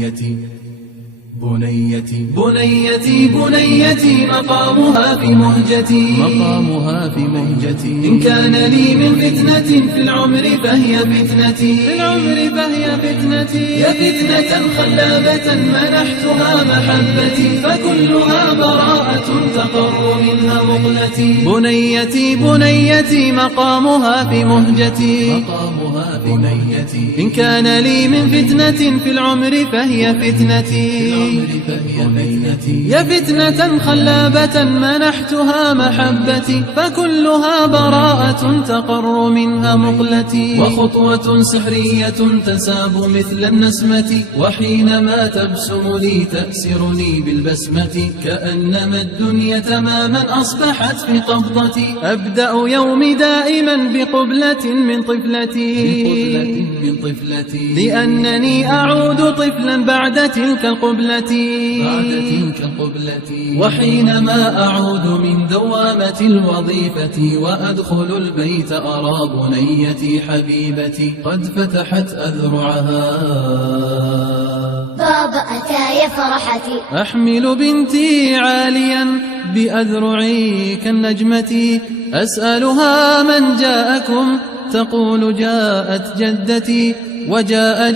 بنيتي بنيتي بنيتي مقامها في مهجتي إن كان لي من فتنة في العمر فهي فتنتي يا فتنة خلابة منحتها محبتي فكلها براءة تقر منها مقلتي بنيتي بنيتي مقامها في مهجتي إن كان لي من فتنة في العمر فهي فتنتي يا فتنة خلابة منحتها محبتي فكلها براءة تقر منها مقلتي وخطوة سحرية تساب مثل النسمة وحينما تبسم لي تأسرني بالبسمة كأنما الدنيا تماما أصبحت في قبضتي أبدأ يومي دائما بقبلة من طفلتي لأنني أعود طفلا بعد تلك القبلة وحينما أعود من دوامة الوظيفة وأدخل البيت أرى بنيتي حبيبتي قد فتحت أذرعها. بابا أتى يا فرحتي أحمل بنتي عاليا بأذرعي كالنجمة أسألها من جاءكم تقول جاءت جدتي وجاء